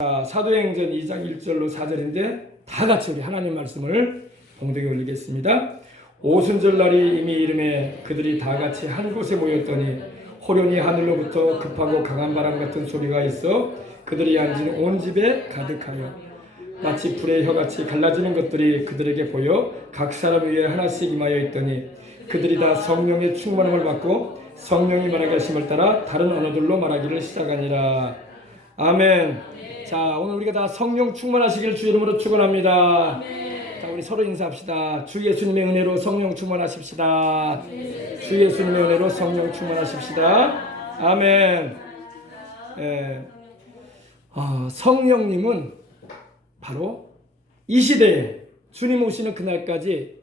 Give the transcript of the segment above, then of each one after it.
사도행전 2장 1절로 4절인데 다 같이 우리 하나님 말씀을 봉독에 올리겠습니다. 오순절날이 이미 이름에 그들이 다 같이 한 곳에 모였더니 호련히 하늘로부터 급하고 강한 바람 같은 소리가 있어 그들이 앉은 온 집에 가득하여 마치 불의 혀같이 갈라지는 것들이 그들에게 보여 각 사람 위에 하나씩 임하여 있더니 그들이 다 성령의 충만함을 받고 성령이 말하게 하심을 따라 다른 언어들로 말하기를 시작하니라. 아멘. 자, 오늘 우리가 다 성령 충만하시길 주 이름으로 축원합니다. 자, 우리 서로 인사합시다. 주 예수님의 은혜로 성령 충만하십시다. 주 예수님의 은혜로 성령 충만하십시다. 아멘. 성령님은 바로 이 시대에 주님 오시는 그날까지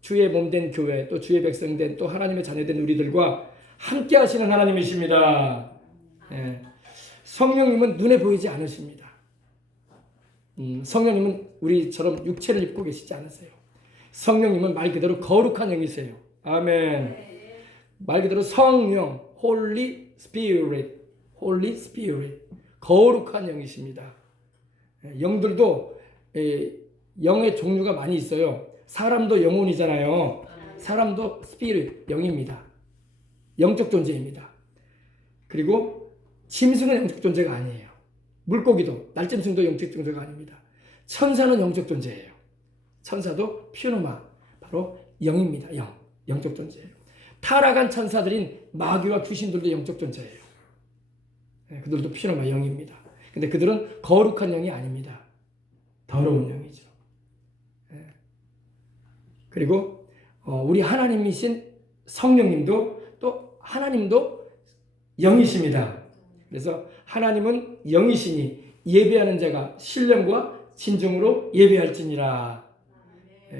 주의 몸된 교회, 또 주의 백성된, 또 하나님의 자녀된 우리들과 함께 하시는 하나님이십니다. 성령님은 눈에 보이지 않으십니다. 성령님은 우리처럼 육체를 입고 계시지 않으세요. 성령님은 말 그대로 거룩한 영이세요. 아멘. 말 그대로 성령, Holy Spirit, Holy Spirit, 거룩한 영이십니다. 영들도 영의 종류가 많이 있어요. 사람도 영혼이잖아요. 사람도 Spirit, 영입니다. 영적 존재입니다. 그리고 짐승은 영적 존재가 아니에요. 물고기도, 날짐승도 영적 존재가 아닙니다. 천사는 영적 존재예요. 천사도 퓨노마, 바로 영입니다. 영적 존재예요. 타락한 천사들인 마귀와 귀신들도 영적 존재예요. 그들도 퓨노마, 영입니다. 근데 그들은 거룩한 영이 아닙니다. 더러운 영이죠. 그리고 우리 하나님이신 성령님도 또 하나님도 영이십니다. 그래서 하나님은 영이시니 예배하는 자가 신령과 진정으로 예배할지니라.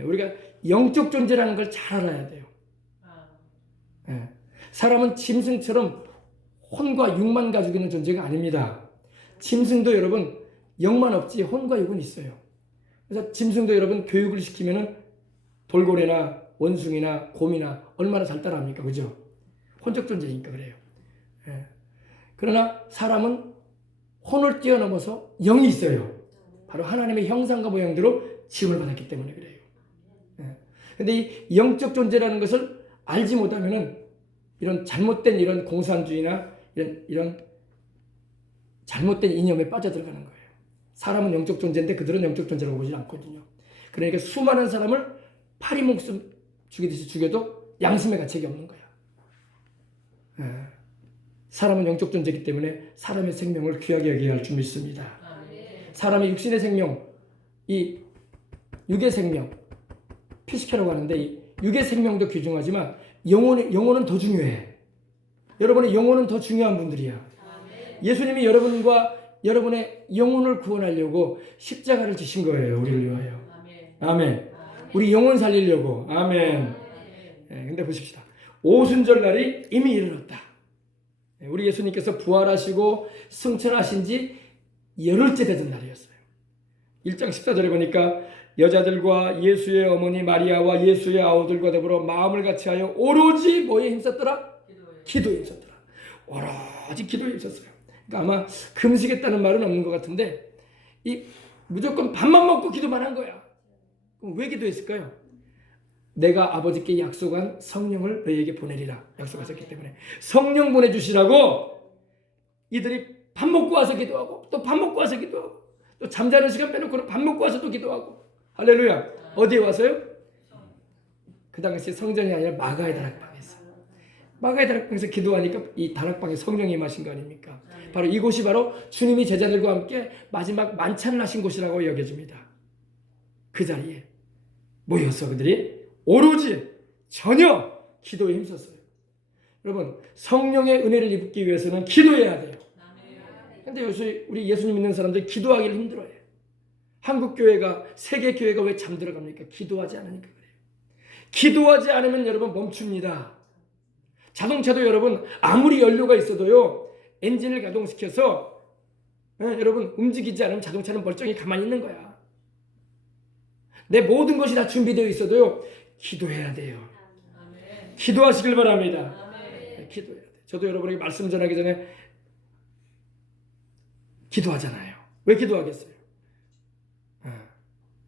우리가 영적 존재라는 걸 잘 알아야 돼요. 사람은 짐승처럼 혼과 육만 가지고 있는 존재가 아닙니다. 짐승도 여러분 영만 없지 혼과 육은 있어요. 그래서 짐승도 여러분 교육을 시키면은 돌고래나 원숭이나 곰이나 얼마나 잘 따라합니까? 그죠? 혼적 존재니까 그래요. 그러나 사람은 혼을 뛰어넘어서 영이 있어요. 바로 하나님의 형상과 모양대로 지음을 받았기 때문에 그래요. 그런데 이 영적 존재라는 것을 알지 못하면은 이런 잘못된 이런 공산주의나 이런 잘못된 이념에 빠져들어가는 거예요. 사람은 영적 존재인데 그들은 영적 존재라고 보지 않거든요. 그러니까 수많은 사람을 파리 목숨 죽이듯이 죽여도 양심의 가책이 없는 거야. 사람은 영적 존재이기 때문에 사람의 생명을 귀하게 여겨야 할 줄 믿습니다. 사람의 육신의 생명, 이 육의 생명, 피지컬이라고 하는데 이 육의 생명도 귀중하지만 영혼은 더 중요해. 여러분의 영혼은 더 중요한 분들이야. 예수님이 여러분과 여러분의 영혼을 구원하려고 십자가를 지신 거예요. 우리를 위하여. 아멘. 우리 영혼 살리려고. 아멘. 근데 보십시다. 오순절 날이 이미 이르렀다. 우리 예수님께서 부활하시고 승천하신 지 열흘째 되던 날이었어요. 1장 14절에 보니까 여자들과 예수의 어머니 마리아와 예수의 아우들과 더불어 마음을 같이하여 오로지 뭐에 힘썼더라? 기도에 힘썼더라. 오로지 기도에 힘썼어요. 그러니까 아마 금식했다는 말은 없는 것 같은데 무조건 밥만 먹고 기도만 한 거야. 그럼 왜 기도했을까요? 내가 아버지께 약속한 성령을 너희에게 보내리라 약속하셨기 때문에 성령 보내주시라고 이들이 밥 먹고 와서 기도하고 또 밥 먹고 와서 기도하고 또 잠자는 시간 빼놓고는 밥 먹고 와서 또 기도하고 할렐루야. 어디에 와서요? 그 당시 성전이 아니라 마가의 다락방에서 마가의 다락방에서 기도하니까 이 다락방에 성령이 임하신 거 아닙니까? 바로 이곳이 바로 주님이 제자들과 함께 마지막 만찬을 하신 곳이라고 여겨집니다. 그 자리에 모여서 그들이 오로지 전혀 기도에 힘썼어요. 여러분 성령의 은혜를 입기 위해서는 기도해야 돼요. 그런데 요새 우리 예수님 믿는 사람들이 기도하기를 힘들어해요. 한국 교회가 세계 교회가 왜 잠들어갑니까? 기도하지 않으니까 그래요. 기도하지 않으면 여러분 멈춥니다. 자동차도 여러분 아무리 연료가 있어도요 엔진을 가동시켜서 여러분 움직이지 않으면 자동차는 멀쩡히 가만히 있는 거야. 내 모든 것이 다 준비되어 있어도요 기도해야 돼요. 기도하시길 바랍니다. 기도해야 돼요. 저도 여러분에게 말씀 전하기 전에 기도하잖아요. 왜 기도하겠어요?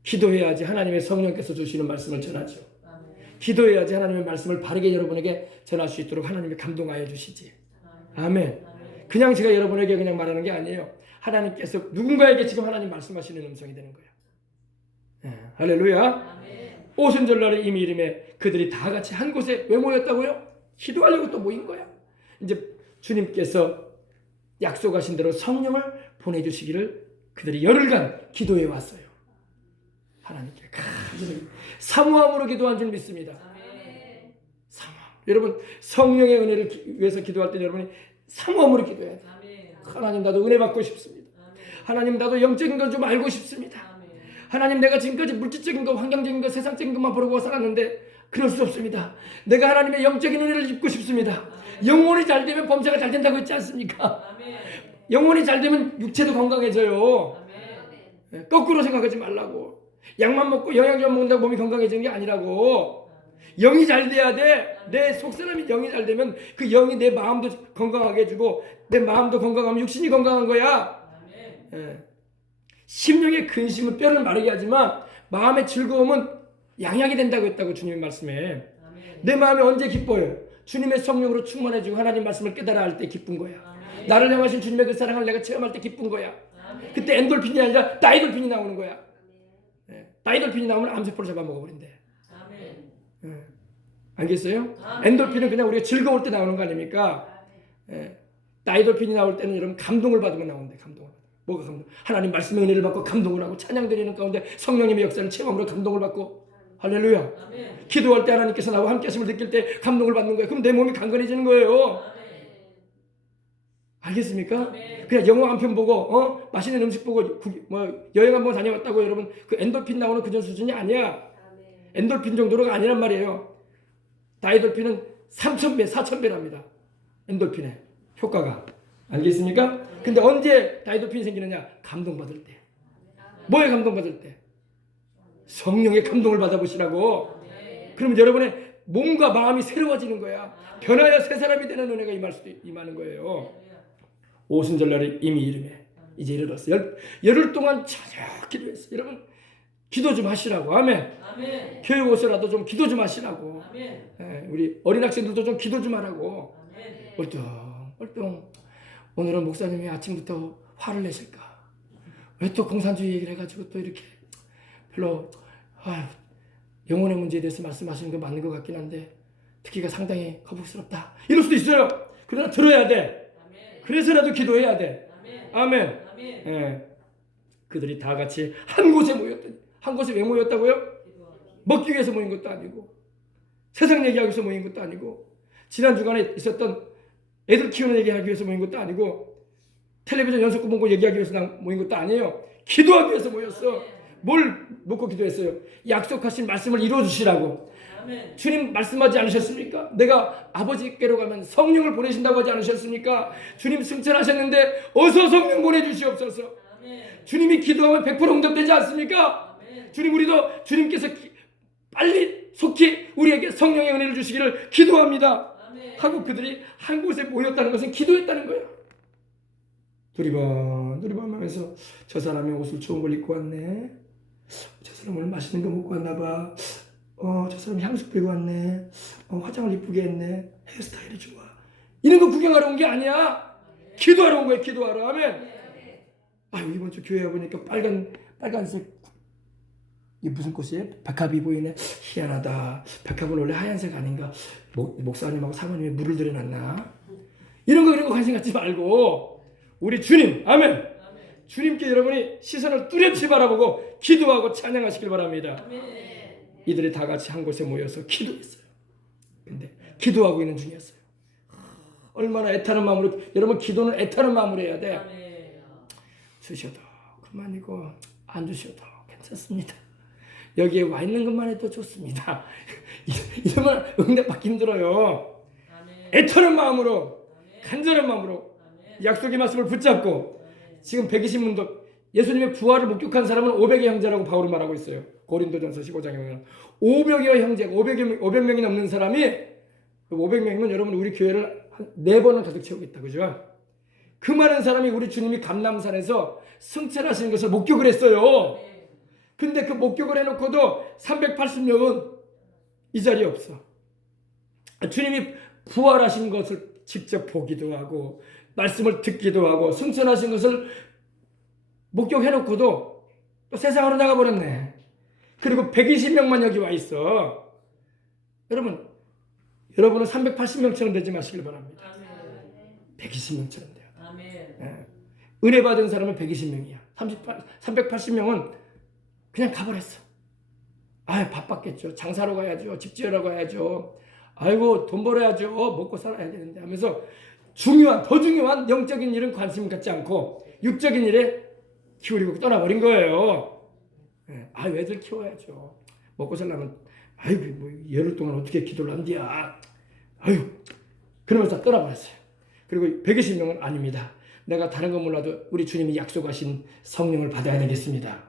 기도해야지 하나님의 성령께서 주시는 말씀을 전하죠. 기도해야지 하나님의 말씀을 바르게 여러분에게 전할 수 있도록 하나님이 감동하여 주시지. 아멘. 그냥 제가 여러분에게 그냥 말하는 게 아니에요. 하나님께서 누군가에게 지금 하나님 말씀하시는 음성이 되는 거예요. 할렐루야. 오순절날에 이미 이름에 그들이 다 같이 한 곳에 왜 모였다고요? 기도하려고 또 모인 거야. 이제 주님께서 약속하신 대로 성령을 보내주시기를 그들이 열흘간 기도해 왔어요. 하나님께 간절히 사모함으로 기도한 줄 믿습니다. 사모함. 여러분 성령의 은혜를 위해서 기도할 때 여러분이 사모함으로 기도해야 돼요. 하나님 나도 은혜 받고 싶습니다. 하나님 나도 영적인 것 좀 알고 싶습니다. 하나님 내가 지금까지 물질적인 것, 환경적인 것, 세상적인 것만 보려고 살았는데 그럴 수 없습니다. 내가 하나님의 영적인 은혜를 입고 싶습니다. 영혼이 잘 되면 범사가 잘 된다고 했지 않습니까? 영혼이 잘 되면 육체도 건강해져요. 거꾸로 생각하지 말라고. 약만 먹고 영양제만 먹는다고 몸이 건강해지는 게 아니라고. 영이 잘 돼야 돼. 내 속사람이 영이 잘 되면 그 영이 내 마음도 건강하게 해주고 내 마음도 건강하면 육신이 건강한 거야. 심령의 근심은 뼈를 마르게 하지만 마음의 즐거움은 양약이 된다고 했다고 주님의 말씀에. 내 마음이 언제 기뻐요? 주님의 성령으로 충만해지고 하나님 말씀을 깨달아 할 때 기쁜 거야. 나를 향하신 주님의 그 사랑을 내가 체험할 때 기쁜 거야. 그때 엔돌핀이 아니라 다이돌핀이 나오는 거야. 다이돌핀이 나오면 암세포를 잡아먹어버린대. 알겠어요? 엔돌핀은 그냥 우리가 즐거울 때 나오는 거 아닙니까? 다이돌핀이 나올 때는 여러분 감동을 받으면 나오는데 감동을. 뭐가 감동? 하나님 말씀의 은혜를 받고 감동을 하고 찬양 드리는 가운데 성령님의 역사를 체험으로 감동을 받고 할렐루야. 아멘. 기도할 때 하나님께서 나와 함께 하심을 느낄 때 감동을 받는 거예요. 그럼 내 몸이 강건해지는 거예요. 아멘. 알겠습니까? 아멘. 그냥 영화 한 편 보고 맛있는 음식 보고 여행 한번 다녀왔다고 여러분 그 엔돌핀 나오는 그 수준이 아니야. 아멘. 엔돌핀 정도로가 아니란 말이에요. 다이돌핀은 3,000배, 4,000배랍니다. 엔돌핀의 효과가. 알겠습니까? 근데 언제 다이돌핀이 생기느냐? 감동받을 때. 뭐에 감동받을 때? 성령의 감동을 받아보시라고. 그러면 여러분의 몸과 마음이 새로워지는 거야. 변화야 새 사람이 되는 은혜가 임하는 거예요. 오순절날에 이미 이름에 이제 이르렀어. 열흘 동안 저녁 기도했어. 여러분 기도 좀 하시라고. 아멘. 아멘. 교회 오서라도 좀 기도 좀 하시라고. 아멘. 우리 어린 학생들도 좀 기도 좀 하라고. 얼뚱 오늘은 목사님이 아침부터 화를 내실까? 왜 또 공산주의 얘기를 해가지고 또 이렇게 별로 영혼의 문제에 대해서 말씀하시는 거 맞는 것 같긴 한데 듣기가 상당히 거북스럽다. 이럴 수도 있어요. 그러나 들어야 돼. 아멘. 그래서라도 기도해야 돼. 아멘. 아멘. 아멘. 그들이 다 같이 한 곳에 모였더니 한 곳에 왜 모였다고요? 먹기 위해서 모인 것도 아니고 세상 얘기하기 위해서 모인 것도 아니고 지난 주간에 있었던 애들 키우는 얘기하기 위해서 모인 것도 아니고 텔레비전 연속극 보고 얘기하기 위해서 모인 것도 아니에요. 기도하기 위해서 모였어. 뭘 놓고 기도했어요? 약속하신 말씀을 이루어주시라고. 아멘. 주님 말씀하지 않으셨습니까? 내가 아버지께로 가면 성령을 보내신다고 하지 않으셨습니까? 주님 승천하셨는데 어서 성령 보내주시옵소서. 아멘. 주님이 기도하면 100% 응답되지 않습니까? 아멘. 주님 우리도 주님께서 빨리 속히 우리에게 성령의 은혜를 주시기를 기도합니다. 하고 그들이 한 곳에 모였다는 것은 기도했다는 거예요. 두리번 하면서 저 사람이 옷을 좋은 걸 입고 왔네. 저 사람 오늘 맛있는 거 먹고 왔나 봐. 저 사람 향수 뿌리고 왔네. 화장을 이쁘게 했네. 헤어스타일이 좋아. 이런 거 구경하러 온 게 아니야. 기도하러 온 거예요. 기도하러. 아멘. 아유 이번 주 교회 와보니까 빨간색 이게 무슨 꽃이에요? 백합이 보이네. 희한하다. 백합은 원래 하얀색 아닌가? 목사님하고 사모님이 물을 들여놨나? 이런 거 관심 갖지 말고 우리 주님, 아멘. 주님께 여러분이 시선을 뚜렷이 바라보고 기도하고 찬양하시길 바랍니다. 이들이 다 같이 한 곳에 모여서 기도했어요. 근데 기도하고 있는 중이었어요. 얼마나 애타는 마음으로. 여러분 기도는 애타는 마음으로 해야 돼. 주셔도 그만이고 안 주셔도 괜찮습니다. 여기에 와 있는 것만 해도 좋습니다. 이러면 응답받기 힘들어요. 애타는 마음으로, 간절한 마음으로 약속의 말씀을 붙잡고. 지금 120문도 예수님의 부활을 목격한 사람은 500의 형제라고 바울은 말하고 있어요. 고린도전서 15장에 보면 500여 형제가 500명이 넘는 사람이 500명이면 여러분 우리 교회를 한 4번은 가득 채우겠다. 그죠? 그 많은 사람이 우리 주님이 감람산에서 승천하시는 것을 목격을 했어요. 근데 그 목격을 해놓고도 380명은 이 자리에 없어. 주님이 부활하신 것을 직접 보기도 하고 말씀을 듣기도 하고 승천하신 것을 목격해놓고도 또 세상으로 나가버렸네. 그리고 120명만 여기 와 있어. 여러분은 380명처럼 되지 마시길 바랍니다. 120명처럼 돼요. 예. 은혜 받은 사람은 120명이야. 380명은 그냥 가버렸어. 바빴겠죠. 장사로 가야죠. 집 지으러 가야죠. 아이고 돈 벌어야죠. 먹고 살아야 되는데 하면서 더 중요한 영적인 일은 관심 갖지 않고 육적인 일에 기울이고 떠나버린 거예요. 애들 키워야죠. 먹고 살려면 열흘 동안 어떻게 기도를 한디야. 그러면서 떠나버렸어요. 그리고 120명은 아닙니다. 내가 다른 건 몰라도 우리 주님이 약속하신 성령을 받아야 되겠습니다.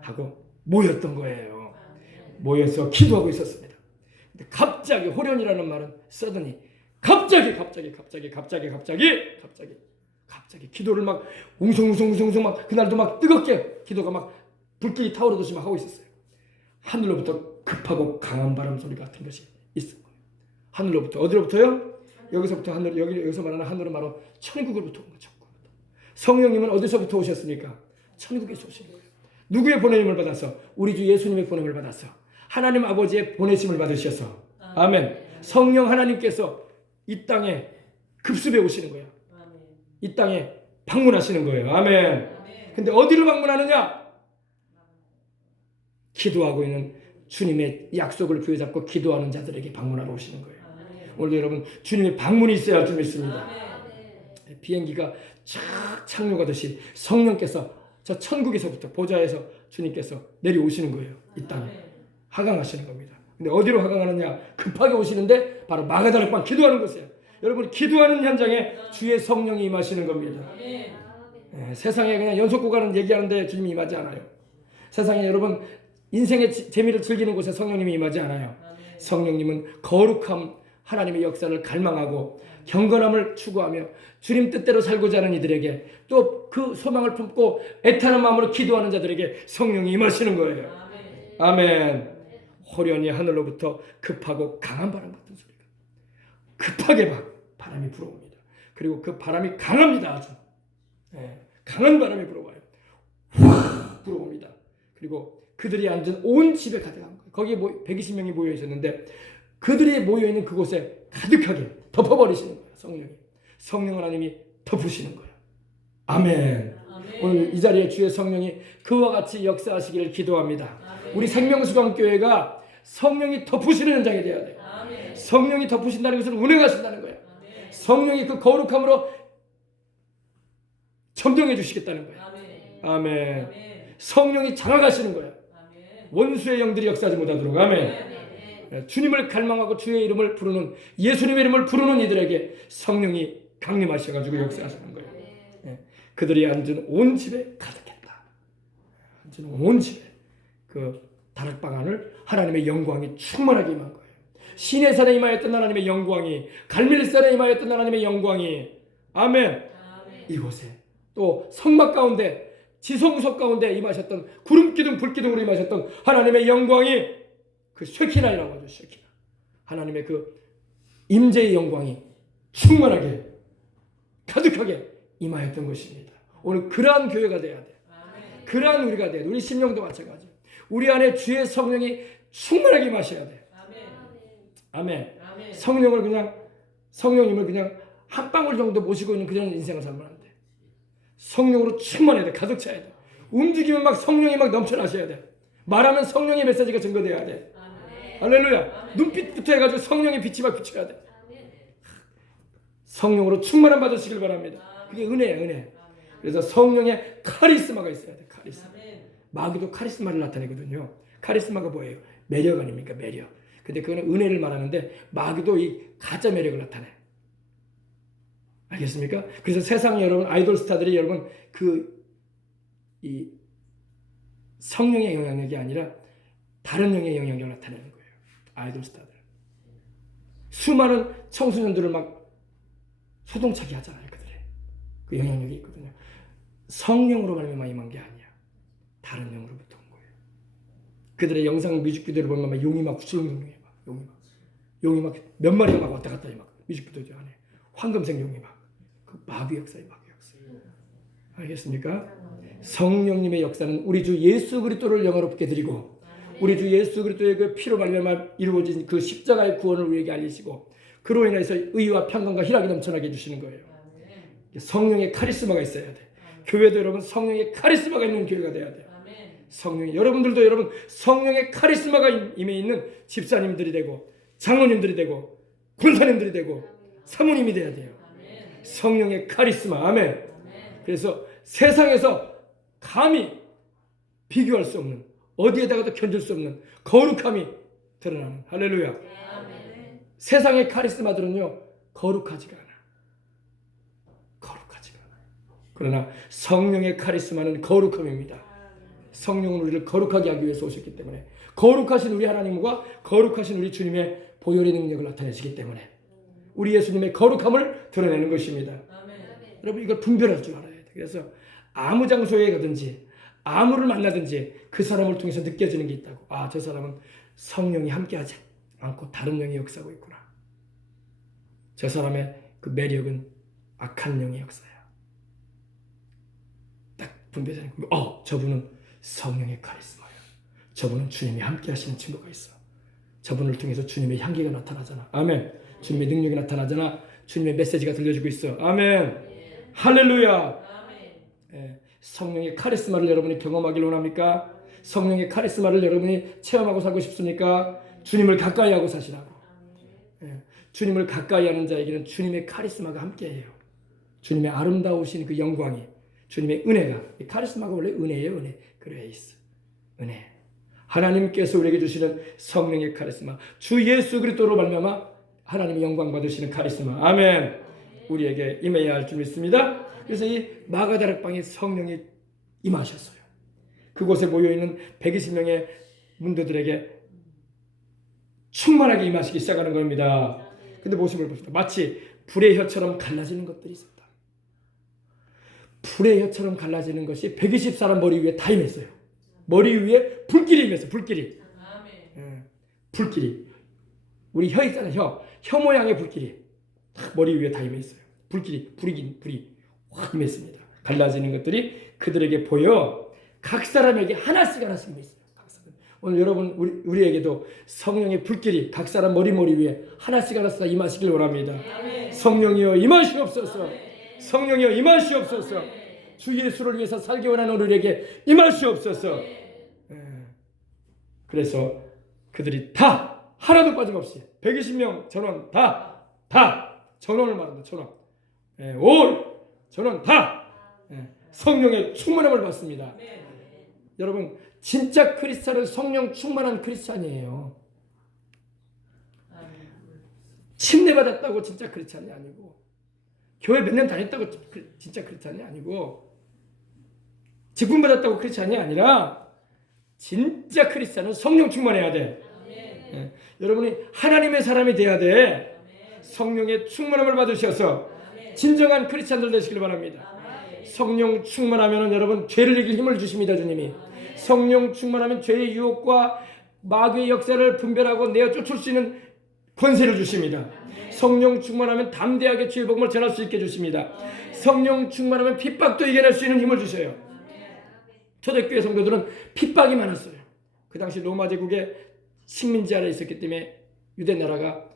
하고 모였던 거예요. 모여서 기도하고 있었습니다. 근데 갑자기 호련이라는 말은 서더니 갑자기 기도를 막 웅성웅성 막 그날도 막 뜨겁게 기도가 막 불길이 타오르듯이 막 하고 있었어요. 하늘로부터 급하고 강한 바람 소리 같은 것이 있어요. 하늘로부터 어디로부터요? 여기서부터 여기서 말하는 하늘은 바로 천국으로부터 온 거죠. 성령님은 어디서부터 오셨습니까? 천국에서 오신 거예요. 누구의 보내심을 받아서? 우리 주 예수님의 보냄을 받아서 하나님 아버지의 보내심을 받으셔서 아멘. 성령 하나님께서 이 땅에 급습해 오시는 거예요. 이 땅에 방문하시는 거예요. 아멘. 근데 어디로 방문하느냐? 기도하고 있는 주님의 약속을 부여잡고 기도하는 자들에게 방문하러 오시는 거예요. 오늘도 여러분 주님의 방문이 있어야 할 줄 믿습니다. 비행기가 쫙 착륙하듯이 성령께서 저 천국에서부터 보좌에서 주님께서 내려오시는 거예요. 이 땅에 하강하시는 겁니다. 근데 어디로 하강하느냐? 급하게 오시는데 바로 마가다락방 기도하는 곳이에요. 여러분 기도하는 현장에 주의 성령이 임하시는 겁니다. 세상에 그냥 연속구 가는 얘기하는데 주님이 임하지 않아요. 세상에 여러분 인생의 재미를 즐기는 곳에 성령님이 임하지 않아요. 성령님은 거룩함 하나님의 역사를 갈망하고 경건함을 추구하며 주님 뜻대로 살고자 하는 이들에게 또 그 소망을 품고 애타는 마음으로 기도하는 자들에게 성령이 임하시는 거예요. 아멘. 호련히 하늘로부터 급하고 강한 바람 같은 소리가 급하게 바람이 불어옵니다. 그리고 그 바람이 강합니다. 아주 강한 바람이 불어와요. 확 불어옵니다. 그리고 그들이 앉은 온 집에 가득한 거예요. 거기에 120명이 모여 있었는데 그들이 모여 있는 그곳에 가득하게 덮어버리시는 거예요. 성령 하나님이 덮으시는 거예요. 아멘. 오늘 이 자리에 주의 성령이 그와 같이 역사하시기를 기도합니다. 우리 생명수강교회가 성령이 덮으시는 현장이 되어야 돼요. 성령이 덮으신다는 것은 운행하신다는 거예요. 성령이 그 거룩함으로 점령해 주시겠다는 거예요. 아멘. 성령이 장악하시는 거예요. 원수의 영들이 역사하지 못하도록. 아멘. 주님을 갈망하고 주의 이름을 부르는 예수님의 이름을 부르는 이들에게 성령이 강림하셔가지고 역사하시는 거예요. 그들이 앉은 온 집에 가득했다. 앉은 온 집에 그 다락방 안을 하나님의 영광이 충만하게 임한 거예요. 시내산에 임하였던 하나님의 영광이 갈멜산에 임하였던 하나님의 영광이 아멘. 이곳에 또 성막 가운데 지성소 가운데 임하셨던 구름기둥 불기둥으로 임하셨던 하나님의 영광이 그 쉐키나이라고 하죠. 쉐키나. 하나님의 그 임재의 영광이 충만하게 가득하게 임하였던 것입니다. 오늘 그러한 교회가 돼야 돼. 그러한 우리가 돼야 돼. 우리 심령도 마찬가지. 우리 안에 주의 성령이 충만하게 임하셔야 돼. 아멘. 성령님을 그냥 한 방울 정도 모시고 있는 그런 인생을 살면 안 돼. 성령으로 충만해야 돼. 가득 차야 돼. 움직이면 막 성령이 막 넘쳐나셔야 돼. 말하면 성령의 메시지가 증거돼야 돼. 할렐루야. 눈빛부터 해가지고 성령의 빛이 막 비춰야 돼. 성령으로 충만함 받으시길 바랍니다. 그게 은혜예요, 은혜. 그래서 성령의 카리스마가 있어야 돼. 카리스마. 마귀도 카리스마를 나타내거든요. 카리스마가 뭐예요? 매력 아닙니까? 매력. 근데 그거는 은혜를 말하는데 마귀도 이 가짜 매력을 나타내. 알겠습니까? 그래서 세상 여러분 아이돌 스타들이 여러분 이 성령의 영향력이 아니라 다른 영의 영향력을 나타내는 거예요. 아이돌 스타들. 수많은 청소년들을 막 소동차게 하잖아요. 그 영향력이 있거든요. 성령으로 말미암아 임한 게 아니야. 다른 영으로부터 온 거예요. 그들의 영상 뮤직비디오를 보면 용이 막 출렁출렁해. 용이 막 몇 마리가 막 왔다 갔다 해. 막 뮤직비디오 안에 황금색 용이 막 그 마귀 역사에 마귀 역사. 알겠습니까? 성령님의 역사는 우리 주 예수 그리스도를 영화롭게 드리고 우리 주 예수 그리스도의 그 피로 말미암아 이루어진 그 십자가의 구원을 우리에게 알리시고 그로 인해서 의와 평강과 희락이 넘쳐나게 해주시는 거예요. 성령의 카리스마가 있어야 돼. 교회도 여러분 성령의 카리스마가 있는 교회가 돼야 돼요. 성령이 여러분들도 여러분 성령의 카리스마가 임해 있는 집사님들이 되고 장로님들이 되고 군사님들이 되고 사모님이 돼야 돼요. 성령의 카리스마. 아멘. 그래서 세상에서 감히 비교할 수 없는 어디에다가도 견딜 수 없는 거룩함이 드러나는 할렐루야. 세상의 카리스마들은요 거룩하지가 않아. 거룩하지가 않아요. 그러나 성령의 카리스마는 거룩함입니다. 성령은 우리를 거룩하게 하기 위해서 오셨기 때문에 거룩하신 우리 하나님과 거룩하신 우리 주님의 보혈의 능력을 나타내시기 때문에 우리 예수님의 거룩함을 드러내는 것입니다. 여러분 이걸 분별할 줄 알아야 돼. 그래서 아무 장소에 가든지 아무를 만나든지 그 사람을 통해서 느껴지는 게 있다고. 아, 저 사람은 성령이 함께하지 않고 다른 영이 역사하고 있구나. 저 사람의 그 매력은 악한 영의 역사야. 딱 분별되는 거예요. 저분은 성령의 카리스마야. 저분은 주님이 함께하시는 친구가 있어. 저분을 통해서 주님의 향기가 나타나잖아. 아멘. 주님의 능력이 나타나잖아. 주님의 메시지가 들려주고 있어. 아멘. 할렐루야. 성령의 카리스마를 여러분이 경험하길 원합니까? 성령의 카리스마를 여러분이 체험하고 살고 싶습니까? 주님을 가까이 하고 사시라고. 주님을 가까이 하는 자에게는 주님의 카리스마가 함께해요. 주님의 아름다우신 그 영광이, 주님의 은혜가, 카리스마가 원래 은혜예요. 은혜. 그레이스. 은혜. 하나님께서 우리에게 주시는 성령의 카리스마, 주 예수 그리스도로 말미암아 하나님의 영광 받으시는 카리스마. 아멘. 우리에게 임해야 할 줄 믿습니다. 그래서 이 마가다락방에 성령이 임하셨어요. 그곳에 모여있는 120명의 문도들에게 충만하게 임하시기 시작하는 겁니다. 근데 모습을 보십시오. 마치 불의 혀처럼 갈라지는 것들이 있었다. 불의 혀처럼 갈라지는 것이 120사람 머리 위에 다 임했어요. 머리 위에 불길이 임했어요. 불길이. 불길이. 우리 혀 있잖아요. 혀 모양의 불길이 머리 위에 다 임했어요. 불이 확 임했습니다. 갈라지는 것들이 그들에게 보여 각 사람에게 하나씩 임했어요. 오늘 여러분 우리에게도 성령의 불길이 각 사람 머리 위에 하나씩 임하시길 원합니다. 성령이여 임하시옵소서. 성령이여 임하시옵소서. 주 예수를 위해서 살기 원하는 우리에게 임하시옵소서. 그래서 그들이 다 하나도 빠짐없이 120명 전원 다 전원을 말합니다. 전원. 올 전원 다 성령의 충만함을 받습니다. 여러분 진짜 크리스찬은 성령 충만한 크리스찬이에요. 침례받았다고 진짜 크리스찬이 아니고 교회 몇 년 다녔다고 진짜 크리스찬이 아니고 직분받았다고 크리스찬이 아니라 진짜 크리스찬은 성령 충만해야 돼. 여러분이 하나님의 사람이 돼야 돼. 성령의 충만함을 받으셔서 진정한 크리스찬들 되시길 바랍니다. 성령 충만하면 여러분 죄를 이길 힘을 주십니다. 주님이 성령 충만하면 죄의 유혹과 마귀의 역사를 분별하고 내어 쫓을 수 있는 권세를 주십니다. 성령 충만하면 담대하게 주의 복음을 전할 수 있게 해주십니다. 성령 충만하면 핍박도 이겨낼 수 있는 힘을 주셔요. 초대교회 성도들은 핍박이 많았어요. 그 당시 로마 제국의 식민지 아래 있었기 때문에 유대 나라가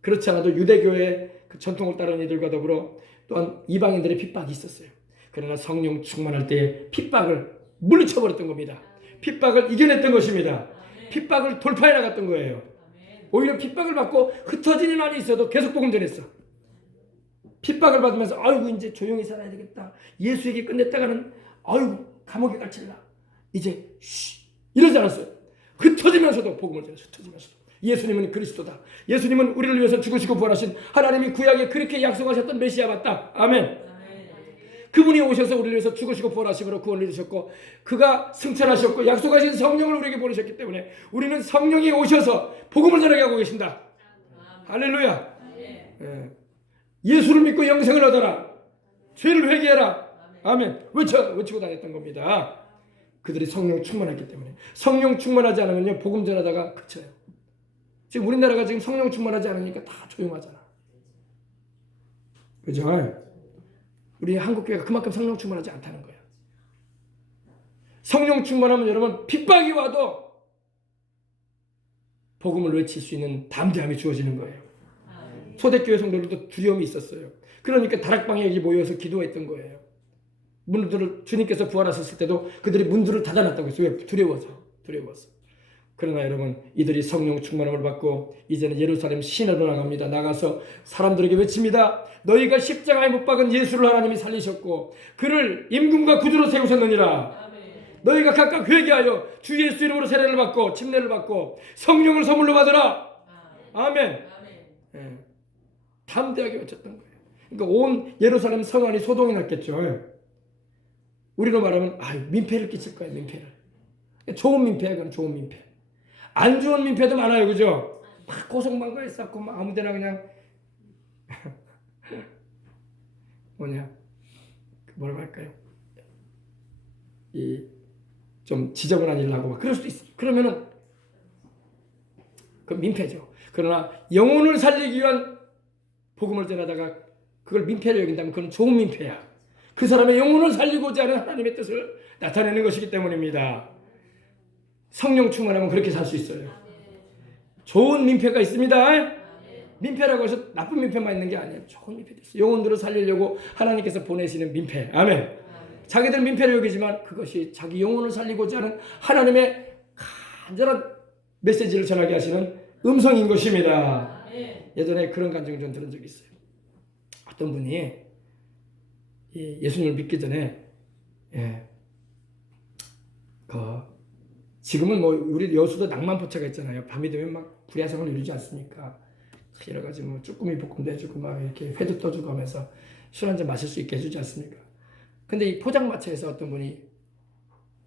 그렇지 않아도 유대교의 그 전통을 따르는 이들과 더불어 또한 이방인들의 핍박이 있었어요. 그러나 성령 충만할 때에 핍박을 물리쳐버렸던 겁니다. 핍박을 이겨냈던 것입니다. 핍박을 돌파해 나갔던 거예요. 오히려 핍박을 받고 흩어지는 안이 있어도 계속 복음 전했어. 핍박을 받으면서 아이고 이제 조용히 살아야 되겠다. 예수에게 끝냈다가는 아이고 감옥에 갇힐라. 이제 이러지 않았어요. 흩어지면서도 복음을 전했어요. 흩어지면서도. 예수님은 그리스도다. 예수님은 우리를 위해서 죽으시고 부활하신 하나님이 구약에 그렇게 약속하셨던 메시아 맞다. 아멘. 그분이 오셔서 우리를 위해서 죽으시고 부활하심으로 구원을 이루셨고 그가 승천하셨고 약속하신 성령을 우리에게 보내셨기 때문에 우리는 성령이 오셔서 복음을 전하게 하고 계신다. 할렐루야. 예수를 믿고 영생을 얻어라. 죄를 회개해라. 아멘. 외치고 다녔던 겁니다. 그들이 성령 충만했기 때문에. 성령 충만하지 않으면요, 복음 전하다가 그쳐요. 지금 우리나라가 지금 성령 충만하지 않으니까 다 조용하잖아. 그죠? 우리 한국교회가 그만큼 성령 충만하지 않다는 거예요. 성령 충만하면 여러분 핍박이 와도 복음을 외칠 수 있는 담대함이 주어지는 거예요. 초대교회 성도들도 두려움이 있었어요. 그러니까 다락방에 여기 모여서 기도했던 거예요. 문들을 주님께서 부활하셨을 때도 그들이 문들을 닫아놨다고 했어요. 왜? 두려워서. 그러나 여러분, 이들이 성령 충만함을 받고 이제는 예루살렘 시내로 나갑니다. 나가서 사람들에게 외칩니다. 너희가 십자가에 못 박은 예수를 하나님이 살리셨고 그를 임금과 구주로 세우셨느니라. 너희가 각각 회개하여 주 예수 이름으로 세례를 받고 침례를 받고 성령을 선물로 받으라. 아멘. 예. 담대하게 외쳤던 거예요. 그러니까 온 예루살렘 성 안이 소동이 났겠죠. 우리로 말하면 민폐를 끼칠 거예요. 민폐를. 좋은 민폐야. 그건 좋은 민폐. 안 좋은 민폐도 많아요. 그죠? 막 고성방가에 쌓고 막 아무데나 그냥 뭐라고 할까요? 좀 지저분한 일을 하고 막 그럴 수도 있어요. 그러면은 그 민폐죠. 그러나 영혼을 살리기 위한 복음을 전하다가 그걸 민폐로 여긴다면 그건 좋은 민폐야. 그 사람의 영혼을 살리고자 하는 하나님의 뜻을 나타내는 것이기 때문입니다. 성령 충만하면 그렇게 살 수 있어요. 좋은 민폐가 있습니다. 민폐라고 해서 나쁜 민폐만 있는 게 아니에요. 좋은 민폐도 있어요. 영혼들을 살리려고 하나님께서 보내시는 민폐. 아멘. 자기들 민폐를 여기지만 그것이 자기 영혼을 살리고자 하는 하나님의 간절한 메시지를 전하게 하시는 음성인 것입니다. 예전에 그런 간증을 좀 들은 적이 있어요. 어떤 분이 예수님을 믿기 전에 지금은 뭐 우리 여수도 낭만포차가 있잖아요. 밤이 되면 막 불야성을 누리지 않습니까? 여러 가지 뭐 쭈꾸미 볶음도 해주고 막 이렇게 회도 떠주고 하면서 술 한잔 마실 수 있게 해주지 않습니까? 근데 이 포장마차에서 어떤 분이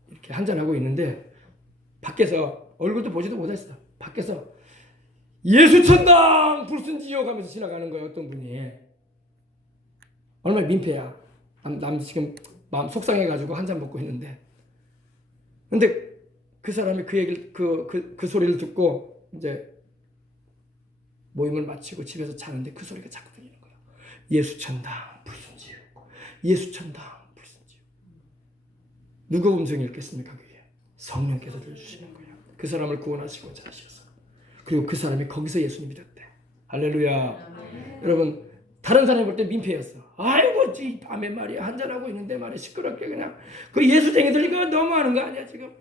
이렇게 한잔하고 있는데 밖에서 얼굴도 보지도 못했어. 밖에서 예수천당 불순지요 하면서 지나가는 거예요. 어떤 분이. 얼마나 민폐야. 남 지금 마음 속상해가지고 한잔 먹고 있는데. 근데 그 사람이 그 얘기를 그 소리를 듣고 이제 모임을 마치고 집에서 자는데 그 소리가 자꾸 들리는 거예요. 예수천당 불순지요. 예수천당 불순지요. 누가 음성이 있겠습니까? 그게 성령께서 들려주시는 거예요. 그 사람을 구원하시고자 하셔서. 그리고 그 사람이 거기서 예수님 믿었대. 할렐루야. 여러분, 다른 사람이 볼 때 민폐였어. 아이고, 이 밤에 말이야 한잔하고 있는데 말이야 시끄럽게 그냥 그 예수쟁이들 이거 너무하는 거 아니야 지금.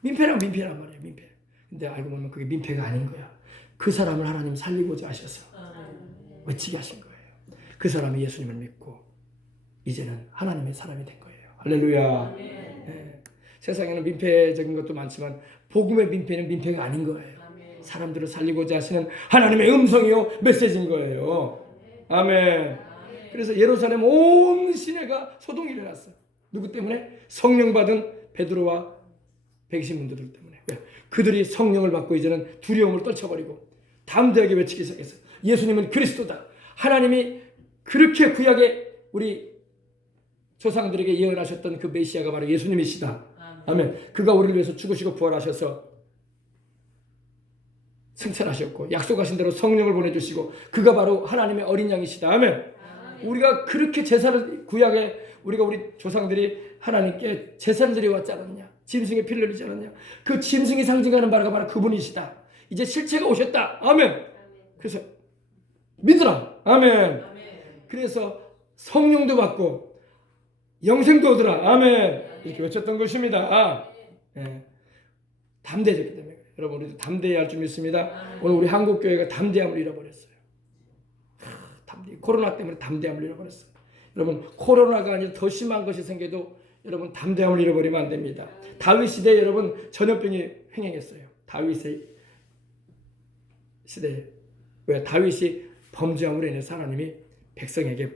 민폐란 말이야. 민폐. 근데 알고 보면 그게 민폐가 아닌 거야. 그 사람을 하나님 살리고자 하셔서 외치게 하신 거예요. 그 사람이 예수님을 믿고 이제는 하나님의 사람이 된 거예요. 할렐루야. 네. 세상에는 민폐적인 것도 많지만 복음의 민폐는 민폐가 아닌 거예요. 사람들을 살리고자 하시는 하나님의 음성이요 메시지인 거예요. 아멘. 그래서 예루살렘 온 시내가 소동이 일어났어. 누구 때문에? 성령 받은 베드로와 백신분들 때문에. 그들이 성령을 받고 이제는 두려움을 떨쳐버리고 담대하게 외치기 시작했어요. 예수님은 그리스도다. 하나님이 그렇게 구약에 우리 조상들에게 예언하셨던 그 메시아가 바로 예수님이시다. 아멘. 그가 우리를 위해서 죽으시고 부활하셔서 승천하셨고 약속하신 대로 성령을 보내주시고 그가 바로 하나님의 어린 양이시다. 아멘. 우리가 그렇게 제사를 구약에 우리 조상들이 하나님께 제사를 드려왔지 않았냐? 짐승의 피를 흘리지 않았냐? 그 짐승이 상징하는 바가 바로 그분이시다. 이제 실체가 오셨다. 아멘. 그래서 믿으라. 아멘. 그래서 성령도 받고 영생도 얻으라. 아멘. 이렇게 외쳤던 것입니다. 담대해졌기 때문에 여러분 우리도 담대해야 할 줄 믿습니다. 오늘 우리 한국교회가 담대함을 잃어버렸어요. 코로나 때문에 담대함을 잃어버렸어요. 여러분 코로나가 아니라 더 심한 것이 생겨도 여러분 담대함을 잃어버리면 안 됩니다. 다윗 시대에 여러분 전염병이 횡행했어요. 다윗의 시대에. 왜? 다윗이 범죄함으로 인해서 하나님이 백성에게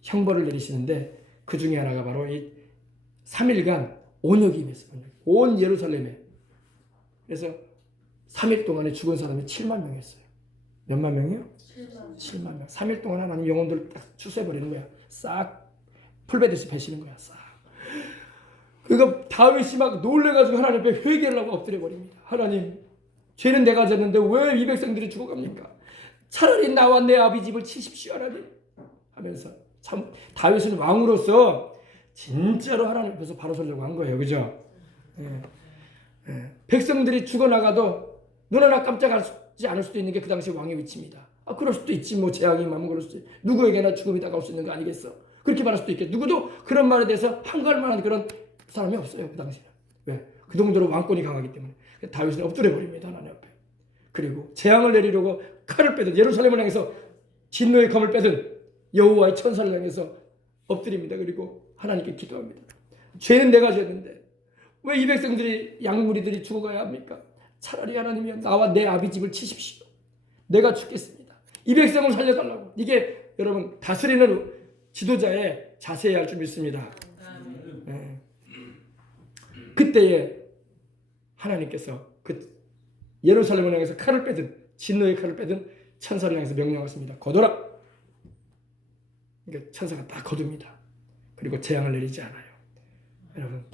형벌을 내리시는데 그 중에 하나가 바로 이 3일간 온역이 임했어요. 온 예루살렘에. 그래서 3일 동안에 죽은 사람이 7만 명이었어요. 몇만 명이요? 7만 명. 3일 동안 하나님 영혼들을 딱 추수해버리는 거야. 싹 풀베듯이 베시는 거야. 그거 다윗이 막 놀래가지고 하나님 앞에 회개를 하고 엎드려 버립니다. 하나님, 죄는 내가 졌는데 왜 이 백성들이 죽어갑니까? 차라리 나와 내 아비 집을 치십시오 하나님 하면서, 참 다윗은 왕으로서 진짜로 하나님 앞에서 바로 서려고 한 거예요. 그죠? 백성들이 죽어나가도 눈 하나 깜짝하지 않을 수도 있는 게 그 당시 왕의 위치입니다. 그럴 수도 있지. 뭐 재앙이 임하면 그럴 수도 있지. 누구에게나 죽음이 다가올 수 있는 거 아니겠어? 그렇게 말할 수도 있겠죠. 누구도 그런 말에 대해서 한가할 만한 그런 사람이 없어요. 그 당시에. 왜? 그 정도로 왕권이 강하기 때문에. 다윗은 엎드려 버립니다. 하나님 앞에. 그리고 재앙을 내리려고 칼을 빼든, 예루살렘을 향해서 진노의 검을 빼든 여호와의 천사를 향해서 엎드립니다. 그리고 하나님께 기도합니다. 죄는 내가 지었는데 왜 이 백성들이, 양무리들이 죽어가야 합니까? 차라리 하나님이여 나와 내 아비 집을 치십시오. 내가 죽겠습니다. 이 백성을 살려달라고. 이게 여러분 다스리는 지도자의 자세해야 할 줄 믿습니다. 그때에 하나님께서 그 예루살렘을 향해서 칼을 빼든, 진노의 칼을 빼든 천사를 향해서 명령하십니다. 거둬라. 그러니까 천사가 다 거둡니다. 그리고 재앙을 내리지 않아요. 여러분.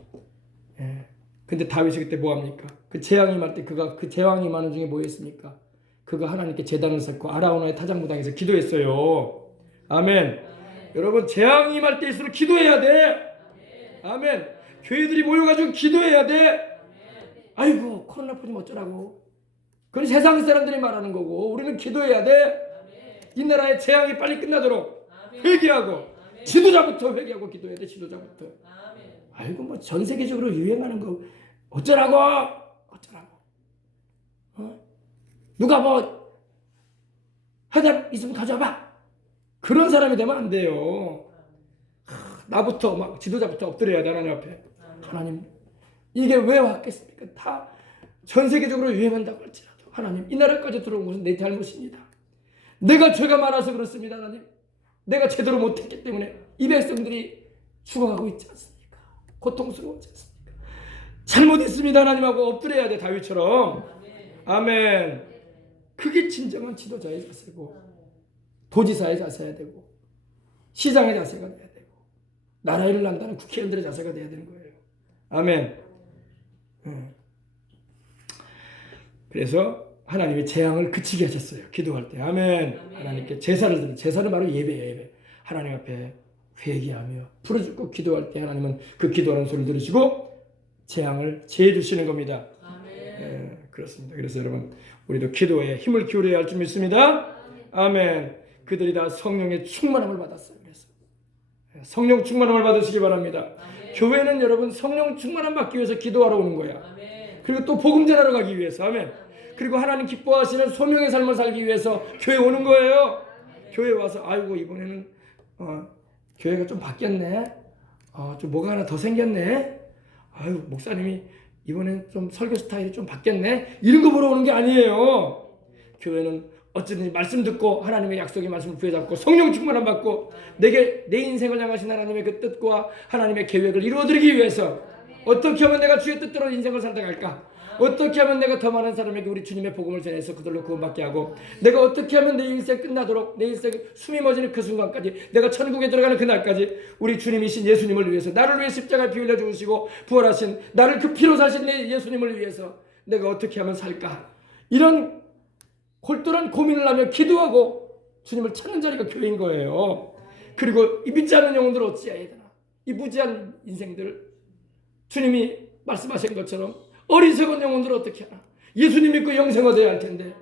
근데 다윗이 그때 뭐합니까? 그 재앙이 임할 때 그가 그 재앙이 임하는 중에 뭐 했습니까? 그가 하나님께 제단을 쌓고 아라우나의 타작무당에서 기도했어요. 아멘. 여러분, 재앙이 임할 때일수록 기도해야 돼. 아멘. 교회들이 모여가지고 기도해야 돼. 아이고, 코로나 퍼지면 어쩌라고. 그건 세상 사람들이 말하는 거고, 우리는 기도해야 돼. 이 나라의 재앙이 빨리 끝나도록 회개하고, 지도자부터 회개하고 기도해야 돼. 지도자부터. 아이고, 뭐 전 세계적으로 유행하는 거 어쩌라고. 누가 뭐 해답 있으면 가져와봐. 그런 사람이 되면 안 돼요. 나부터 막 지도자부터 엎드려야 돼. 하나님 앞에. 하나님, 이게 왜 왔겠습니까? 다 전 세계적으로 유행한다고 할지라도 하나님, 이 나라까지 들어온 것은 내 잘못입니다. 내가 죄가 많아서 그렇습니다. 하나님, 내가 제대로 못했기 때문에 이 백성들이 죽어가고 있지 않습니까? 고통스러워지 않습니까? 잘못했습니다. 하나님하고 엎드려야 돼. 다윗처럼. 아멘. 그게 진정한 지도자의 자세고, 도지사의 자세야 되고, 시장의 자세가 돼야 되고, 나라 일을 한다는 국회의원들의 자세가 돼야 되는 거예요. 아멘. 그래서 하나님이 재앙을 그치게 하셨어요. 기도할 때. 아멘. 하나님께 제사를 드리는, 제사는 바로 예배예요. 예배. 하나님 앞에 회개하며 부르짖고 기도할 때 하나님은 그 기도하는 소리를 들으시고 재앙을 제해 주시는 겁니다. 그렇습니다. 그래서 여러분, 우리도 기도에 힘을 기울여야 할 줄 믿습니다. 아멘. 그들이 다 성령의 충만함을 받았어요. 그래서 성령 충만함을 받으시기 바랍니다. 교회는 여러분 성령 충만함 받기 위해서 기도하러 오는 거야. 그리고 또 복음 전하러 가기 위해서. 아멘. 그리고 하나님 기뻐하시는 소명의 삶을 살기 위해서 교회 오는 거예요. 교회 와서 아이고 이번에는 교회가 좀 바뀌었네. 좀 뭐가 하나 더 생겼네. 아유, 목사님이 이번엔 좀 설교 스타일이 좀 바뀌었네. 이런 거 보러 오는 게 아니에요. 교회는 어쨌든 말씀 듣고 하나님의 약속의 말씀을 부여잡고 성령 충만함 받고 내게 내 인생을 향하신 하나님의 그 뜻과 하나님의 계획을 이루어드리기 위해서 어떻게 하면 내가 주의 뜻대로 인생을 살아갈까? 어떻게 하면 내가 더 많은 사람에게 우리 주님의 복음을 전해서 그들로 구원받게 하고, 내가 어떻게 하면 내 인생 끝나도록, 내 인생 숨이 멎는 그 순간까지, 내가 천국에 들어가는 그날까지 우리 주님이신 예수님을 위해서, 나를 위해 십자가에 피 흘려 죽으시고 부활하신 나를 그 피로 사신 내 예수님을 위해서 내가 어떻게 하면 살까? 이런 골똘한 고민을 하며 기도하고 주님을 찾는 자리가 교회인 거예요. 그리고 이 믿지 않는 영혼들을 어찌해야 되나? 이 무지한 인생들, 주님이 말씀하신 것처럼 어리석은 영혼들을 어떻게 하나? 예수님 믿고 영생 얻어야 할 텐데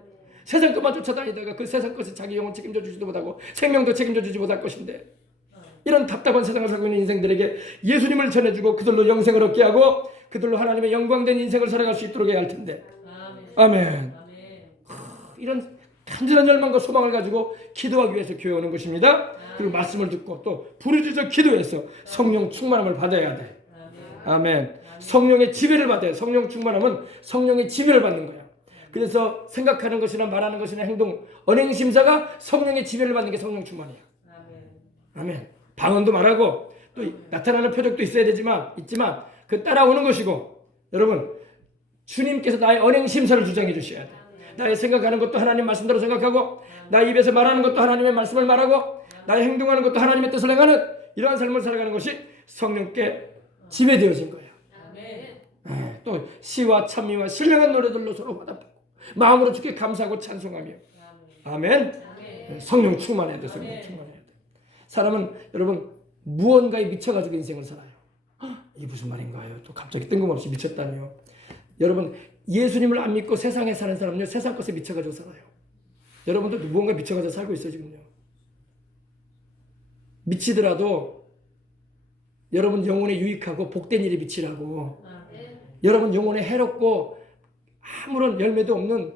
세상 것만 쫓아다니다가 그 세상 것을 자기 영혼 책임져 주지도 못하고 생명도 책임져 주지 못할 것인데, 이런 답답한 세상을 살고 있는 인생들에게 예수님을 전해주고 그들로 영생을 얻게 하고 그들로 하나님의 영광된 인생을 살아갈 수 있도록 해야 할 텐데. 아멘. 이런 간절한 열망과 소망을 가지고 기도하기 위해서 교회 오는 것입니다. 그리고 말씀을 듣고 또 부르짖어 기도해서 성령 충만함을 받아야 돼. 아멘. 성령의 지배를 받아요. 성령 충만함은 성령의 지배를 받는 거예요. 그래서 생각하는 것이나 말하는 것이나 행동, 언행 심사가 성령의 지배를 받는 게 성령 충만이에요. 아멘. 방언도 말하고 또 나타나는 표적도 있어야 있지만 그 따라오는 것이고, 여러분 주님께서 나의 언행 심사를 주장해 주셔야 돼. 나의 생각하는 것도 하나님 말씀대로 생각하고, 나의 입에서 말하는 것도 하나님의 말씀을 말하고, 나의 행동하는 것도 하나님의 뜻을 행하는 이러한 삶을 살아가는 것이 성령께 지배되어진 거예요. 또 시와 찬미와 신령한 노래들로 서로 화답하고 마음으로 주께 감사하고 찬송하며 아멘. 성령 충만해야 돼. 성령 충만해야 돼. 사람은 여러분 무언가에 미쳐가지고 인생을 살아요. 이게 무슨 말인가요? 또 갑자기 뜬금없이 미쳤다며. 여러분 예수님을 안 믿고 세상에 사는 사람은요 세상 것에 미쳐가지고 살아요. 여러분도 무언가 미쳐가지고 살고 있어요 지금요. 미치더라도 여러분 영혼에 유익하고 복된 일에 미치라고. 여러분 영혼에 해롭고 아무런 열매도 없는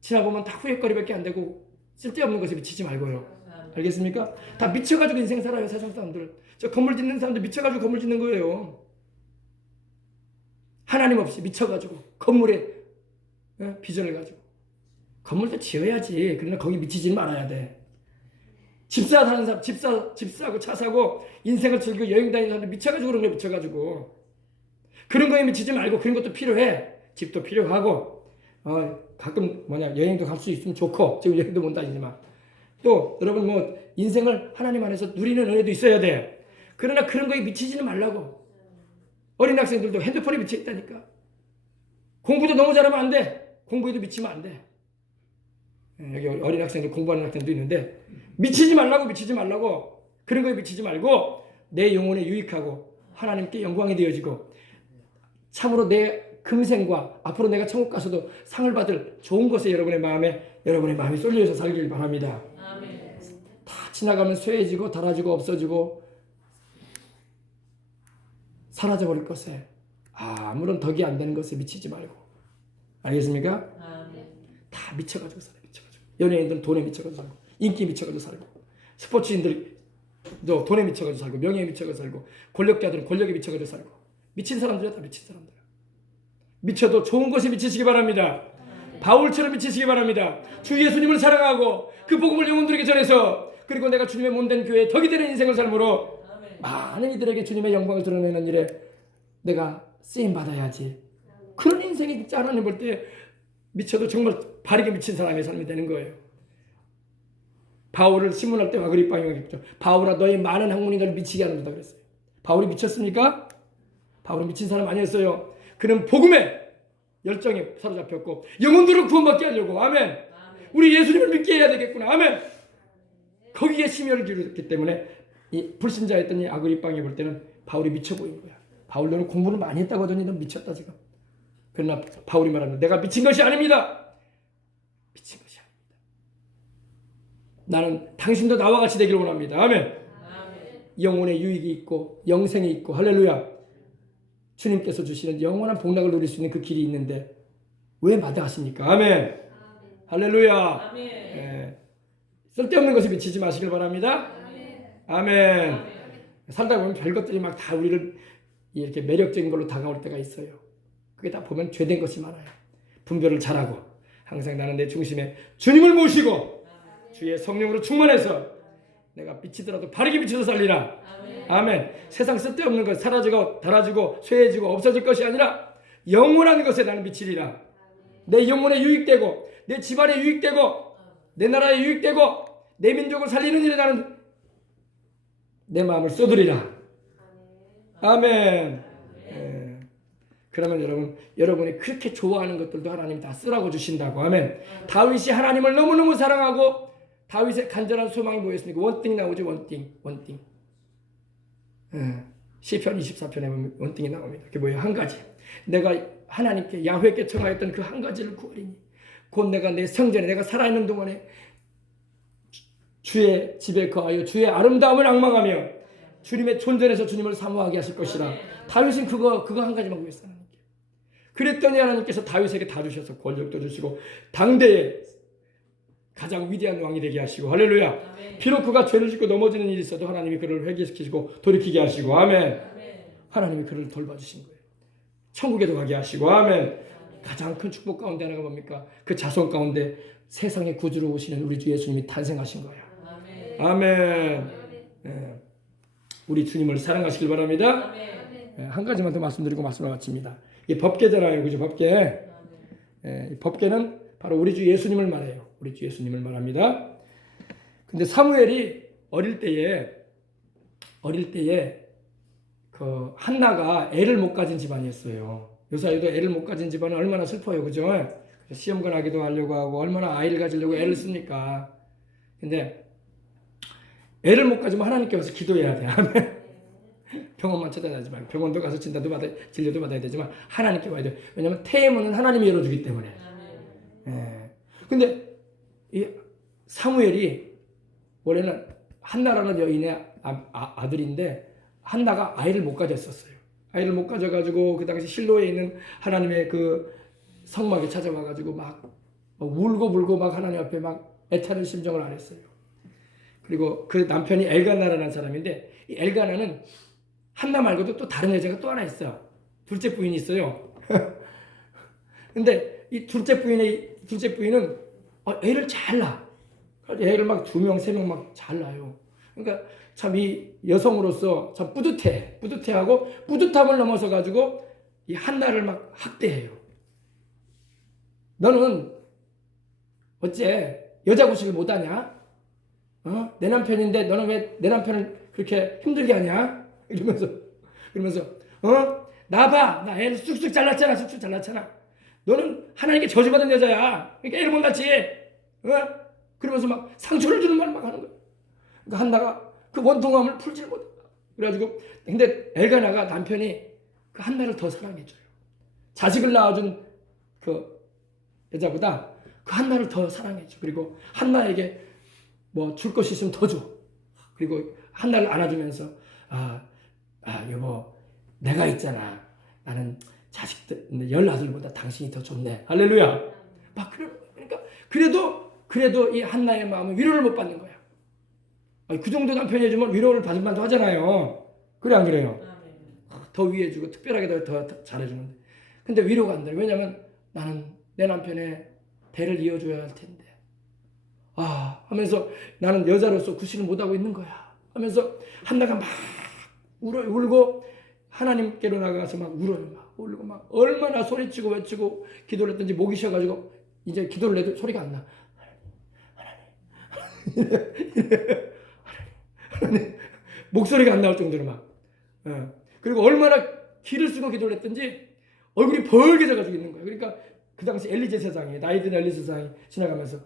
지나보면 다 후회거리밖에 안 되고 쓸데없는 것에 미치지 말고요. 알겠습니까? 다 미쳐가지고 인생 살아요 세상 사람들은. 저 건물 짓는 사람들 미쳐가지고 건물 짓는 거예요. 하나님 없이 미쳐가지고 건물에 비전을 가지고 건물도 지어야지. 그러나 거기 미치지는 말아야 돼. 집사 사는 사람 집 사고 차 사고 인생을 즐기고 여행 다니는 사람들 미쳐가지고 그런 거에 미쳐가지고 그런 거에 미치지 말고 그런 것도 필요해. 집도 필요하고 가끔 여행도 갈 수 있으면 좋고 지금 여행도 못 다니지만 또 여러분 뭐 인생을 하나님 안에서 누리는 은혜도 있어야 돼. 그러나 그런 거에 미치지는 말라고. 어린 학생들도 핸드폰에 미쳐 있다니까. 공부도 너무 잘하면 안 돼. 공부에도 미치면 안 돼. 여기 어린 학생들 공부하는 학생도 있는데 미치지 말라고. 그런 거에 미치지 말고 내 영혼에 유익하고 하나님께 영광이 되어지고 참으로 내 금생과 앞으로 내가 천국 가서도 상을 받을 좋은 것에 여러분의 마음이 쏠려서 살길 바랍니다. 아멘. 다 지나가면 쇠해지고 닳아지고 없어지고 사라져버릴 것에 아무런 덕이 안 되는 것에 미치지 말고. 알겠습니까? 아멘. 다 미쳐가지고 살아요. 연예인들은 돈에 미쳐가지고 살고 인기에 미쳐가지고 살고 스포츠인들도 돈에 미쳐가지고 살고 명예에 미쳐가지고 살고 권력자들은 권력에 미쳐가지고 살고 미친 사람들이야 다 미친 사람들. 미쳐도 좋은 것에 미치시기 바랍니다. 바울처럼 미치시기 바랍니다. 주 예수님을 사랑하고 그 복음을 영혼들에게 전해서 그리고 내가 주님의 몸된 교회에 덕이 되는 인생을 삶으로 많은 이들에게 주님의 영광을 드러내는 일에 내가 쓰임받아야지. 그런 인생이 진짜 하나님 볼 때 미쳐도 정말 바르게 미친 사람의 삶이 되는 거예요. 바울을 신문할 때 아그리빠가 그랬죠. 바울아 너희 많은 학문이 너를 미치게 하는다 그랬어요. 바울이 미쳤습니까? 바울은 미친 사람 아니었어요. 그는 복음에 열정에 사로잡혔고 영혼들을 구원받게 하려고. 아멘. 우리 예수님을 믿게 해야 되겠구나. 아멘. 거기에 심혈을 기울였기 때문에 이 불신자였던 이 아그리빠가 볼 때는 바울이 미쳐 보인 거야. 바울 너는 공부를 많이 했다고 하더니 넌 미쳤다 지금. 그러나 바울이 말합니다. 내가 미친 것이 아닙니다. 미친 것이 아닙니다. 나는 당신도 나와 같이 되기를 원합니다. 아멘. 영혼의 유익이 있고 영생이 있고 할렐루야. 주님께서 주시는 영원한 복락을 누릴 수 있는 그 길이 있는데 왜 마다하십니까? 아멘. 할렐루야. 예. 쓸데없는 것에 미치지 마시길 바랍니다. 아멘. 살다 보면 별것들이 막 다 우리를 이렇게 매력적인 걸로 다가올 때가 있어요. 그게 다 보면 죄된 것이 많아요. 분별을 잘하고 항상 나는 내 중심에 주님을 모시고 주의 성령으로 충만해서 내가 미치더라도 바르게 미쳐서 살리라. 아멘. 세상 쓸데없는 것 사라지고 닳아지고 쇠해지고 없어질 것이 아니라 영원한 것에 나는 미치리라. 내 영혼에 유익되고 내 집안에 유익되고 내 나라에 유익되고 내 민족을 살리는 일에 나는 내 마음을 쏟으리라. 아멘. 그러면 여러분이 그렇게 좋아하는 것들도 하나님이 다 쓰라고 주신다고. 아멘. 다윗이 하나님을 너무너무 사랑하고 다윗의 간절한 소망이 뭐였습니까? 원띵 나오죠. 원띵. 시편 24편에 보면 원띵이 나옵니다. 그게 뭐예요? 한 가지. 내가 하나님께 야훼께 청하였던 그 한 가지를 구하리니 곧 내가 내 성전에 내가 살아있는 동안에 주의 집에 거하여 주의 아름다움을 앙망하며 주님의 존전에서 주님을 사모하게 하실 것이라. 다윗은 그거 한 가지만 구했어요. 그랬더니 하나님께서 다윗에게 다 주셔서 권력도 주시고 당대의 가장 위대한 왕이 되게 하시고 할렐루야. 아멘. 비록 그가 죄를 짓고 넘어지는 일이 있어도 하나님이 그를 회개시키시고 돌이키게 하시고 아멘. 하나님이 그를 돌봐주신 거예요. 천국에도 가게 하시고 아멘. 가장 큰 축복 가운데 하나가 뭡니까? 그 자손 가운데 세상의 구주로 오시는 우리 주 예수님이 탄생하신 거예요. 아멘. 네. 우리 주님을 사랑하시길 바랍니다. 네. 한 가지만 더 말씀드리고 말씀을 마칩니다. 이 법궤잖아요. 그죠? 법궤. 이 법궤는 바로 우리 주 예수님을 말해요. 우리 주 예수님을 말합니다. 근데 사무엘이 어릴 때에 어릴 때에 그 한나가 애를 못 가진 집안이었어요. 요사이도 애를 못 가진 집안은 얼마나 슬퍼요, 그죠? 시험관하기도 하려고 하고 얼마나 아이를 가지려고 애를 씁니까? 근데 애를 못 가지면 하나님께 와서 기도해야 돼. 아멘. 병원만 찾아다니지 말고 병원도 가서 진단도 진료도 받아야 되지만 하나님께 와야 돼. 왜냐하면 태의 문은 하나님이 열어주기 때문에. 예. 근데 이 사무엘이 원래는 한나라는 여인의 아들인데 한나가 아이를 못 가졌었어요. 아이를 못 가져가지고 그 당시 실로에 있는 하나님의 그 성막에 찾아와가지고 막 울고 불고 막 하나님 앞에 막 애타는 심정을 안 했어요. 그리고 그 남편이 엘가나라는 사람인데 이 엘가나는 한나 말고도 또 다른 여자가 또 하나 있어요. 둘째 부인이 있어요. 근데 이 둘째 부인은 애를 잘 낳아. 애를 막 2명, 3명 막 잘 낳아요. 그러니까 참 이 여성으로서 참 뿌듯해하고 뿌듯함을 넘어서 가지고 이 한나를 막 학대해요. 너는 어째 여자 구실을 못하냐? 내 남편인데 너는 왜 내 남편을 그렇게 힘들게 하냐? 그러면서 나 애를 쑥쑥 잘났잖아. 너는 하나님께 저주받은 여자야. 그러니까 애를 못 낳지. 그러면서 막 상처를 주는 말 막 하는 거야. 그러니까 한나가 그 원통함을 풀지를 못해. 그래가지고 근데 엘가나가 남편이 그 한나를 더 사랑해줘요. 자식을 낳아준 그 여자보다 그 한나를 더 사랑해줘. 그리고 한나에게 뭐 줄 것이 있으면 더 줘. 그리고 한나를 안아주면서 여보 내가 있잖아. 나는 자식들 10아들보다 당신이 더 좋네. 할렐루야. 막 그러니까 그래도 이 한나의 마음은 위로를 못 받는 거야. 그 정도 남편이 해주면 위로를 받을 만도 하잖아요. 그래 안 그래요? 더 위해주고 특별하게 더 잘해주는데. 근데 위로가 안 돼. 왜냐면 나는 내 남편의 대를 이어줘야 할 텐데. 하면서 나는 여자로서 구실을 못하고 있는 거야. 하면서 한나가 막 울고 하나님께로 나가서 막 울어요. 막 울고 막 얼마나 소리치고 외치고 기도를 했던지 목이 쉬어가지고 이제 기도를 해도 소리가 안 나. 하나님. 목소리가 안 나올 정도로 막. 그리고 얼마나 기를 쓰고 기도를 했던지 얼굴이 벌게져가지고 있는 거야. 그러니까 그 당시 엘리제 세상에 나이 든 엘리제 세상이 지나가면서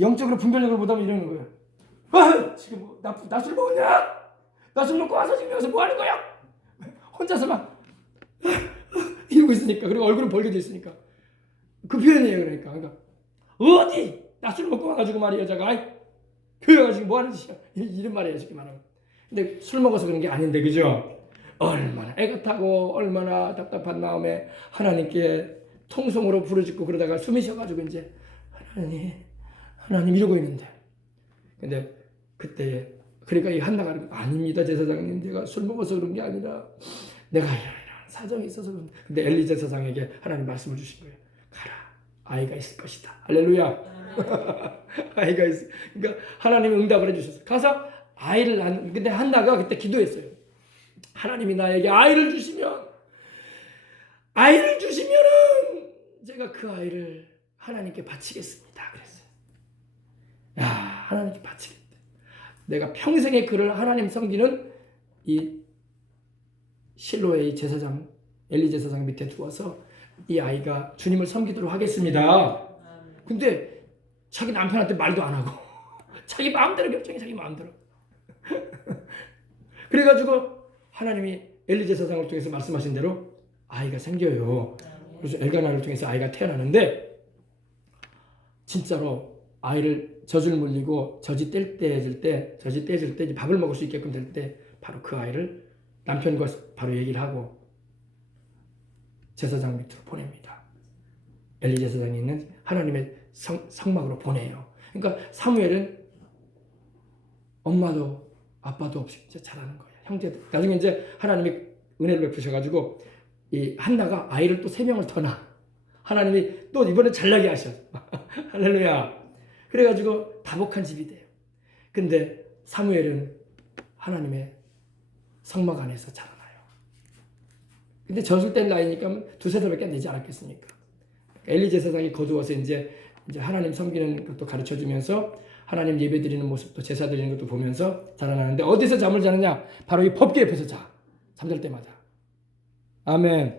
영적으로 분별력을 못하면 이러는 거야. 지금 뭐, 나 술 먹었냐? 나 술 먹고 와서 지금 여기서 뭐 하는 거야? 혼자서 막 이러고 있으니까. 그리고 얼굴은 벌게져 있으니까. 그 표현이에요. 그러니까 어디 나 술 먹고 와가지고 말이야 여자가 교회 가지고 뭐 하는 짓이야 이런 말이에요. 쉽게 말하면. 근데 술 먹어서 그런 게 아닌데 그죠? 얼마나 애긋하고 얼마나 답답한 마음에 하나님께 통성으로 부르짖고 그러다가 숨이 쉬어가지고 이제 하나님 이러고 있는데. 근데 그때 그러니까 이 한나가 아닙니다 제사장님, 내가 술 먹어서 그런 게 아니라 내가 이런 사정이 있어서 그런데. 근데 엘리 제사장에게 하나님 말씀을 주신 거예요. 가라, 아이가 있을 것이다. 할렐루야. 아이가 있어. 그러니까 하나님이 응답을 해주셨어요. 가서 아이를 낳는. 근데 한나가 그때 기도했어요. 하나님이 나에게 아이를 주시면은 제가 그 아이를 하나님께 바치겠습니다. 그랬어요. 하나님께 바치겠다. 내가 평생에 그를 하나님 섬기는 이 실로의 제사장 엘리 제사장 밑에 두어서 이 아이가 주님을 섬기도록 하겠습니다. 근데 자기 남편한테 말도 안 하고 자기 마음대로 결정해. 자기 마음대로. 그래가지고 하나님이 엘리 제사장을 통해서 말씀하신 대로 아이가 생겨요. 그래서 엘가나를 통해서 아이가 태어나는데 진짜로 아이를 젖을 물리고 젖이 떼질 때 이제 밥을 먹을 수 있게끔 될 때 바로 그 아이를 남편과 바로 얘기를 하고 제사장 밑으로 보냅니다. 엘리 제사장이 있는 하나님의 성막으로 보내요. 그러니까 사무엘은 엄마도 아빠도 없이 이제 자라는 거예요. 형제들. 나중에 이제 하나님이 은혜를 베푸셔가지고 이 한나가 아이를 또 3명을 더 낳아. 하나님이 또 이번에 잘나게 하셔. 할렐루야. 그래가지고 다복한 집이 돼요. 근데 사무엘은 하나님의 성막 안에서 자라나요. 근데 젖을 뗀 나이니까 2-3살밖에 안 되지 않았겠습니까? 엘리 제사장이 거두어서 이제 하나님 섬기는 것도 가르쳐주면서 하나님 예배드리는 모습도 제사 드리는 것도 보면서 자라나는데 어디서 잠을 자느냐? 바로 이 법궤 옆에서 자. 잠잘 때마다. 아멘.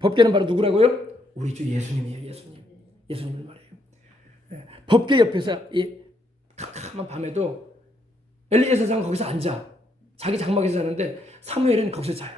법궤는 바로 누구라고요? 우리 주 예수님이에요. 예수님을 말해요. 법궤 옆에서 이 캄캄한 밤에도 엘리에세상은 거기서 앉아. 자기 장막에서 자는데 사무엘은 거기서 자요.